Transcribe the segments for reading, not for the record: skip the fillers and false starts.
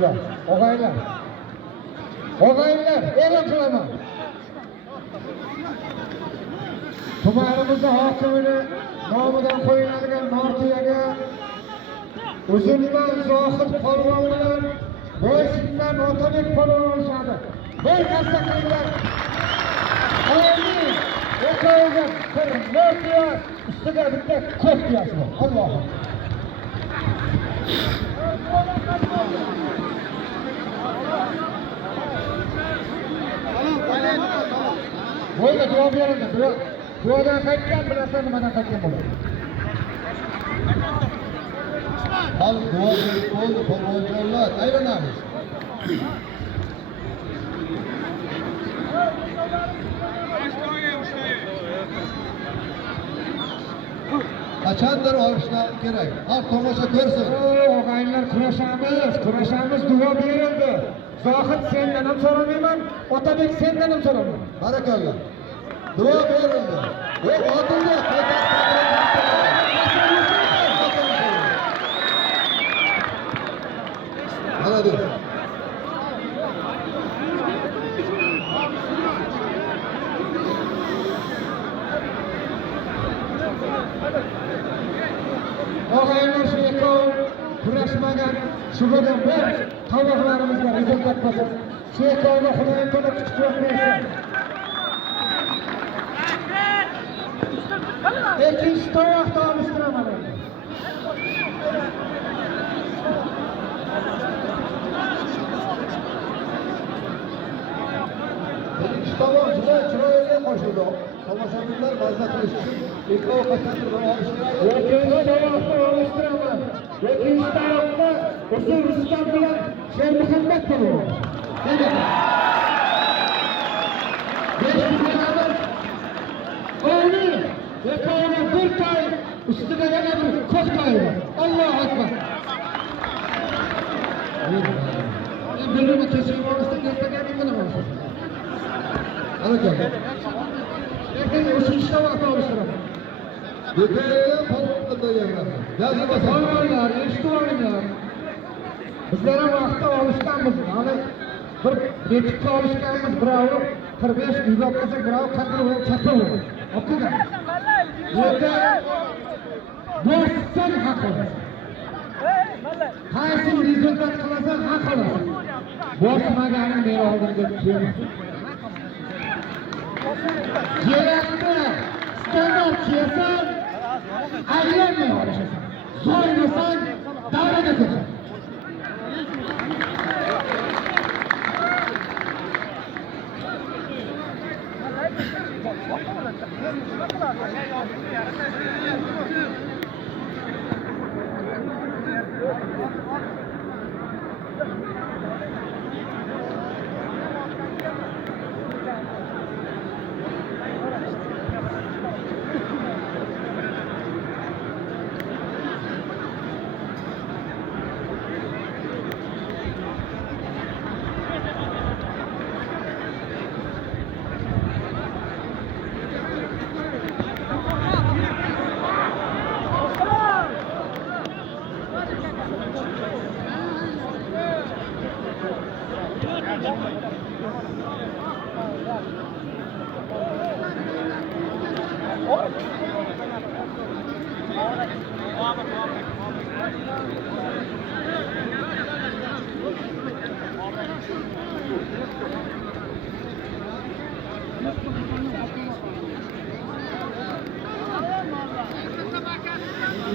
bular. Og'aylar. Og'aylar, e'lon qilaman. Tumanimizda hokimini nomidan qo'yiladigan Nortiyaga Uzunman Zohid polvon bilan Boysundan Otabek polvon olishadi. Bir qarsa qilinglar. Amin. Eko'ga bir Nortiya ustiga bitta kopiyasi bor. Alloh. Bo'ldi, duo berildi. Duodan qaytgan bilasan nimadan qaytgan bo'ladi. Hal duo berib bo'ldi, polvonlar, aylanamiz. Qachondir olishlar kerak. Xalq tomosha ko'rsin. Og'aylar kurashamiz, duo berildi. Zohid sendan ham so'ramayman, Otabek sendan ham so'ramayman. Barakalloh. Duo berildi. Otildi. Hadi. Og'aylar shu ekov kurashmagan shubadan bir tovoqlarimizga rezultat bo'lsin. Shu ekovga Xudoyim to'la kuch-quvvat bersin. Ikkinchi tovoqda olishtiraman. Birinchi tovoq chiroyli qo'shildi. Tomoshabinlar mazza qilish uchun ekov qachondir olishtiradi. Ikkinchi tovoqda olishtiraman. Ikkinchi tovoqda Usul Rustam bilan Shermuhammad polvon. Amin. Ekovga bir toy, ustiga yana bir ko'k toy bor. Allohu akbar. Birini kesib olishdan ertaga bilaman. Anakan. Lekin uchinchi tovoqda olishtiraman. Bekayam polvonlardan yangradi. Jazibasi. Polvonlar, eshitib olinglar. Bizlar ham vaqtda olishganmiz. Hali bir yetikqa olishganmiz, birovi 45 uyga olib kelsak, birovi 40 chappa bo'ldi. O'qigan. Yerda bossan haq olasan. Qaysi rezultat qilasan, haq olasan. Bosmaganing meni oldimga kelmasin. Kerakli standart kiyasan, aylanmay olishasan. Zo'rmasan, davraga ketasan.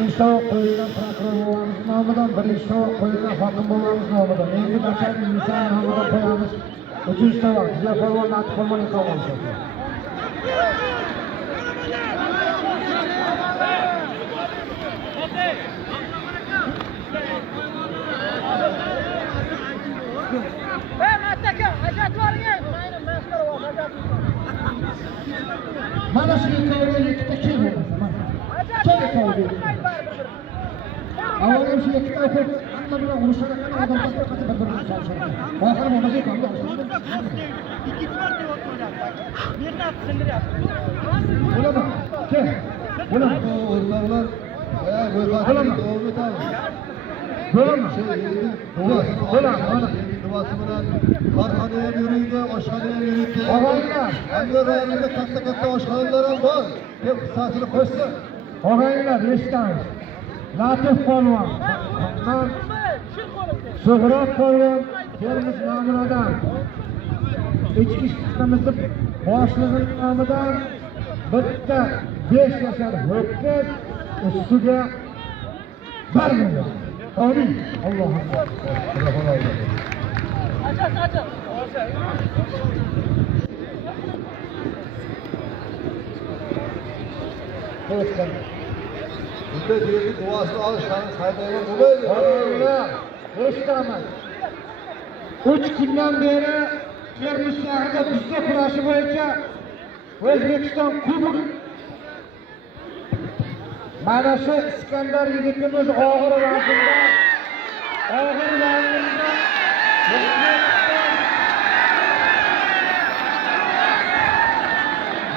İnşallah qo'yilgan prokurorimiz nomidan, birinchi tovoq qo'yilgan hokim bo'lamiz nomidan, endi nachalik inson nomidan qo'yamiz. Uchinchi tovoq sizlar polvon Latif polvonga qolamiz. Mana shu ekovga ikkita kel bo'lmasa, mana. Kel ekovga. Avvalgi shu ikkita o'qib, hamma bilan urushayotgan odamlar faqat bir-birini solishadi. Oxiri bo'lmasa ekovga olishadi. Ikkinchi marta o'tdi. Yerdan sindiryapti. Bo'ladi. Kel. Bo'ladi. O'rtoqlar, ro'yxatni davom etamiz. Bo'lma. Bo'lam, mana. Duosi bilan korxonaga ham yuriydi, oshxonaga ham yuriydi. Og'aylar. Hamda rayonimizda katta oshxonalar ham bor. Deb qissasini qo'shsin. Og'aylar, eshitamiz. Latif polvon. Man Shuhrat polvon Termiz nomidan ichki ishlarimizni boshlig'i nomidan bitta 5 yashar ho'kiz ustiga 1 million. Amin. Alloh akbar. Bunda diyorki duasını alışkanın saygıyla bulaydı. Og'aylar, eshitaman. 3 kundan beri Termiz shahrida bizga kurashi bo'yicha O'zbekiston Kubogi mana shu Iskandar yigitimiz og'ir vaznda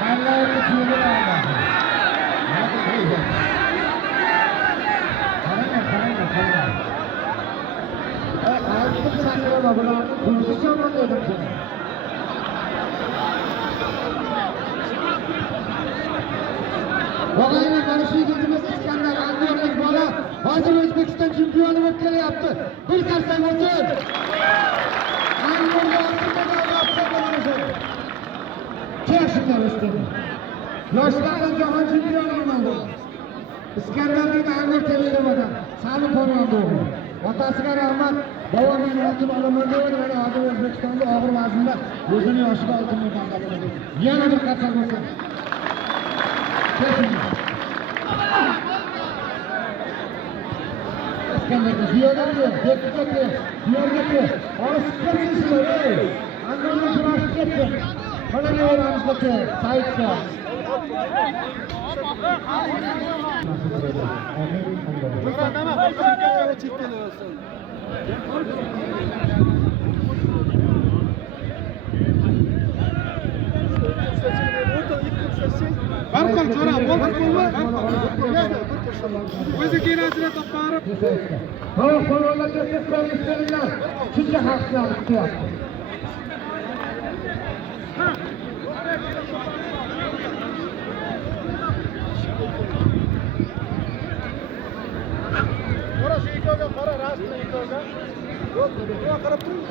Mallayni kiyimini oldi. Qarang. Aytib chaqiraman bularni ko'rsa yomon edim seni. Og'aylar, mana shu yigitimiz Iskandar Andijonlik bola hozir O'zbekiston chempioni bo'lib kelyapti. Bir qarsang uchun. Andijonda oltin medal oldi mana shu. Kelishinglar o'sdi. Yoshlar jahon chempioni bo'ldi. Iskandarning Andijon televizionidan Salim polvon bo'ldi. Otasiga rahmat. Boboning oltin olaman deb mana hozir O'zbekistonda og'ir vaznda o'zini yoshiga oltin medal topshirdi. Yana bir qarsang bo'lsin. Iskandarga ziyodarga, bekitga, diyorga, olib chiqarsizlar, ey. Andijonda kurashib ketdi. Mana bu yerimizga Saidga. Barqol jo'ra, bo'lma. O'zi kenasini topib To'g'ri, polvonlarga ko'rsatganlar shuncha haqlar qilyapti. qora rasmni ikkovga. Yo'q, qarab turing.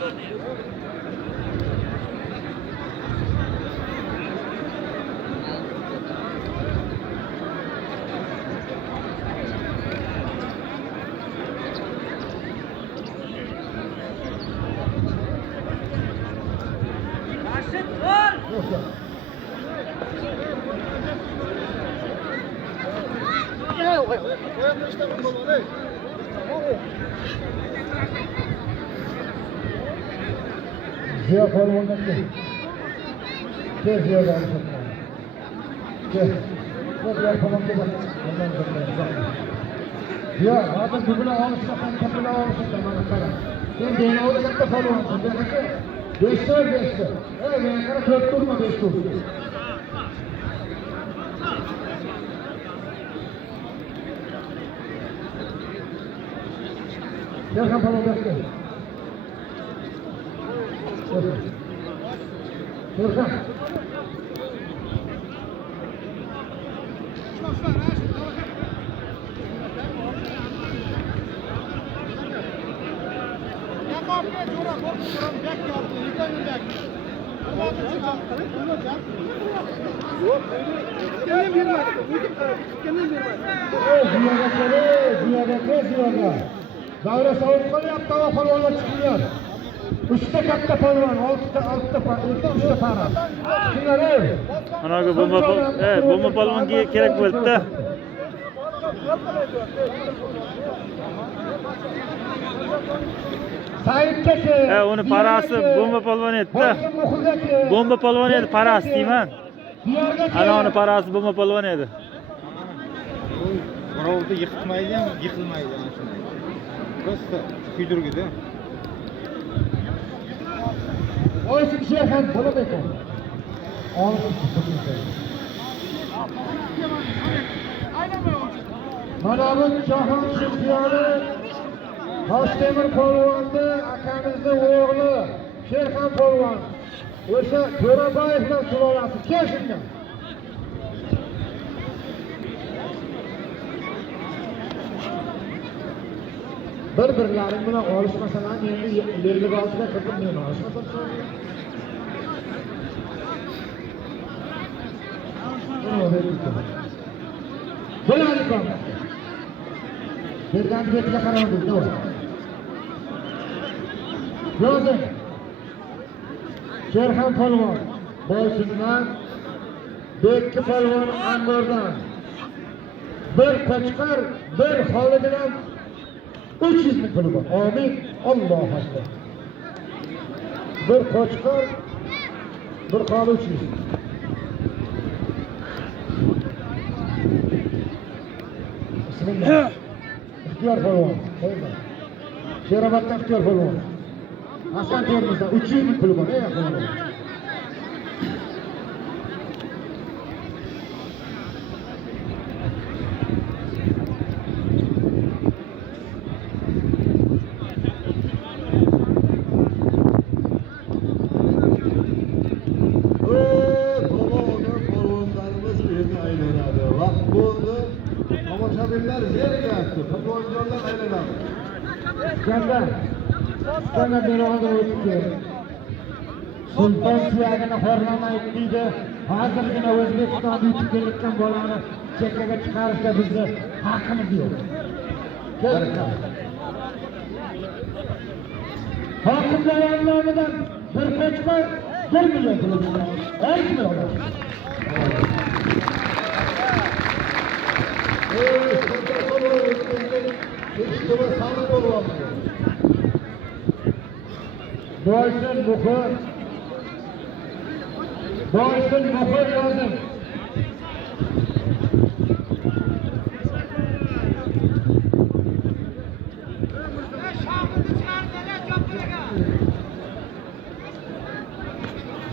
Ziyo polvondan kel. Kel Ziyodan chiqqan. Kel. Ziyo polvonga bak. Ziyo, hozir bu bilan olishsa ham kapila olishsa mana qara. Sen benovda katta polvonsan, demak, 5 tur. Ey, men qara 4 turma 5 tur. Gel kan polvon gel. Görkem. Ziyoga. Davra sovuq qolyapti, havo polvonlar chiqinglar. 3ta katta polvon, 6ta para. Chiqinglar ey. Anaga bomba polvonga kerak bo'ldi-da. Saidgacha. Uni parasi bomba polvon edi-da. Bomba polvon edi, parasi deyman. Ana uni parasi bomba polvon edi. Birovni yiqitmaydi ham, yiqilmaydi ana shunday. Просто kuydirgida. Oysi kishi ham bo'ladi ekan. Mana bu jahon chempioni Toshtemir polvonni akamizni o'g'li Sherxon polvon. O'sha To'raboyevlar sulolasi. Kel shundan. Bir-birlaring bilan olishmasalar, endi yerlik oldiga kirib men olishmasam. Bo'ladi kom. Bergan betiga qaramaydi, to'g'ri. Yozing. Sherxon polvon Boysundan, Bekki polvon Angordan. Bir qo'chqor, bir hovli bilan 300 ming puli bor. Amin. Allohu akbar. Bir qo'chqor, bir hovli 300. Bismillah. İhtiyar polvon. Sherobodda İhtiyar polvon. Hasan Termizda 300 ming puli bor. Ey polvon. Polvonlarimiz endi aylanadi. Vaqt bo'ldi. Tomoshabinlar zerikayapti. Polvonlar aylanadi. Sana beni oldu o'tdi. Sulton suyagini xorlamaydi deydi. Hozirgina O'zbekistonda yutib kelayotgan bolani chekkaga chiqarishda bizni haqqimiz yo'q. Hokimlar nomidan bir qo'chqor 1 million pul oladi. Aytmi oladi. Eshitma sani bo'lyapti. Boysun muhur. Boysun muhur yozing.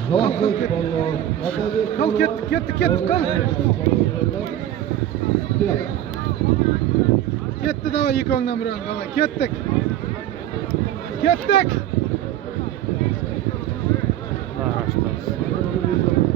Zohid polvon. Qil, ketdik, qil. Ketdi, davay, ikkovingdan birini, davay, ketdik. Maraş'tan.